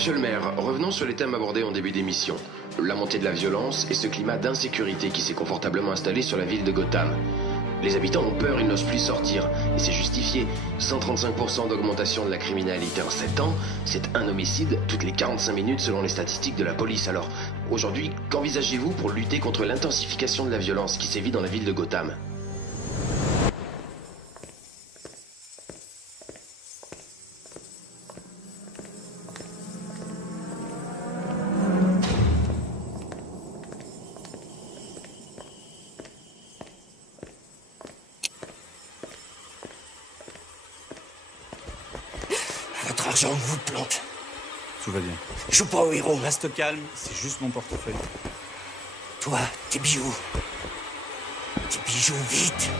Monsieur le maire, revenons sur les thèmes abordés en début d'émission. La montée de la violence et ce climat d'insécurité qui s'est confortablement installé sur la ville de Gotham. Les habitants ont peur, ils n'osent plus sortir. Et c'est justifié. 135% d'augmentation de la criminalité en 7 ans, c'est un homicide toutes les 45 minutes selon les statistiques de la police. Alors, aujourd'hui, qu'envisagez-vous pour lutter contre l'intensification de la violence qui sévit dans la ville de Gotham ? Votre argent vous plante. Tout va bien. Joue pas au héros. Reste calme, c'est juste mon portefeuille. Toi, tes bijoux. Tes bijoux, vite.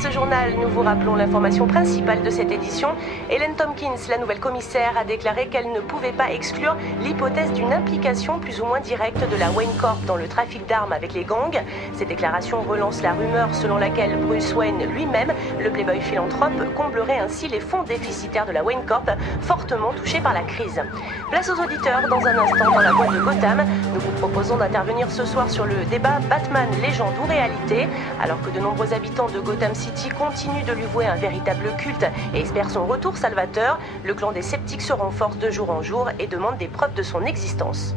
Ce journal, nous vous rappelons l'information principale de cette édition. Helen Tompkins, la nouvelle commissaire, a déclaré qu'elle ne pouvait pas exclure l'hypothèse d'une implication plus ou moins directe de la Wayne Corp dans le trafic d'armes avec les gangs. Ces déclarations relancent la rumeur selon laquelle Bruce Wayne lui-même, le playboy philanthrope, comblerait ainsi les fonds déficitaires de la Wayne Corp, fortement touchés par la crise. Place aux auditeurs dans un instant dans la boîte de Gotham. Nous vous proposons d'intervenir ce soir sur le débat Batman, légende ou réalité. Alors que de nombreux habitants de Gotham City continue de lui vouer un véritable culte et espère son retour salvateur, le clan des sceptiques se renforce de jour en jour et demande des preuves de son existence.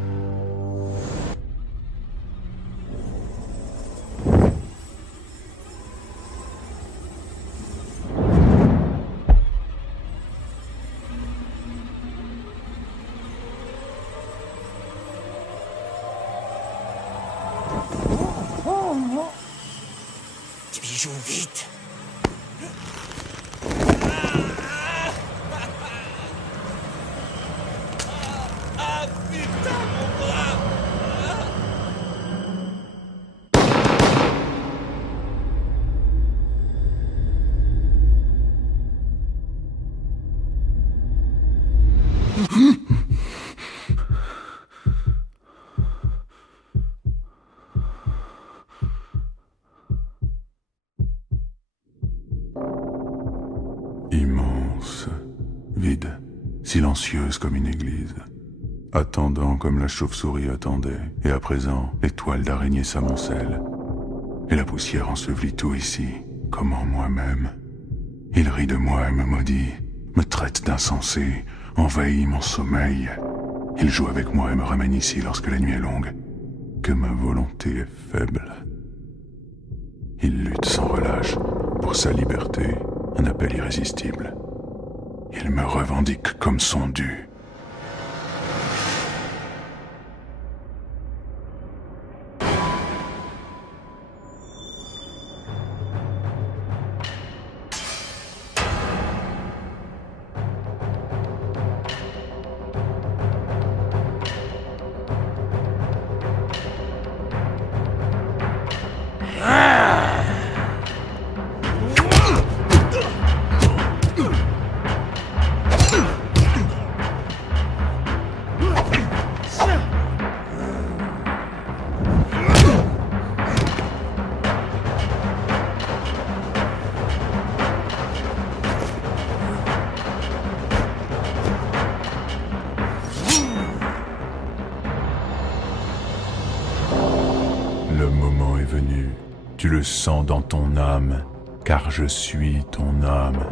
Tes bijoux, vite. Ah putain, mon bras! Immense, vide, silencieuse comme une église, attendant comme la chauve-souris attendait, et à présent, les toiles d'araignée s'amoncellent, et la poussière ensevelit tout ici, comme en moi-même. Il rit de moi et me maudit, me traite d'insensé, envahit mon sommeil. Il joue avec moi et me ramène ici lorsque la nuit est longue, que ma volonté est faible. Il lutte sans relâche pour sa liberté, un appel irrésistible. Il me revendique comme son dû. Le moment est venu, tu le sens dans ton âme, car je suis ton âme.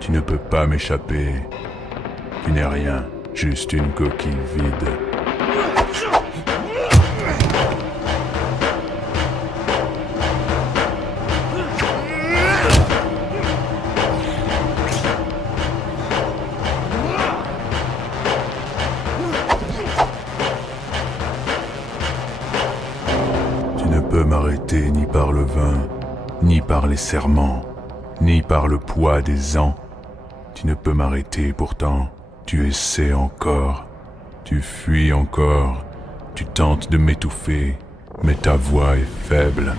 Tu ne peux pas m'échapper, tu n'es rien, juste une coquille vide. Tu ne peux m'arrêter ni par le vin, ni par les serments, ni par le poids des ans. Tu ne peux m'arrêter pourtant, tu essaies encore, tu fuis encore, tu tentes de m'étouffer, mais ta voix est faible.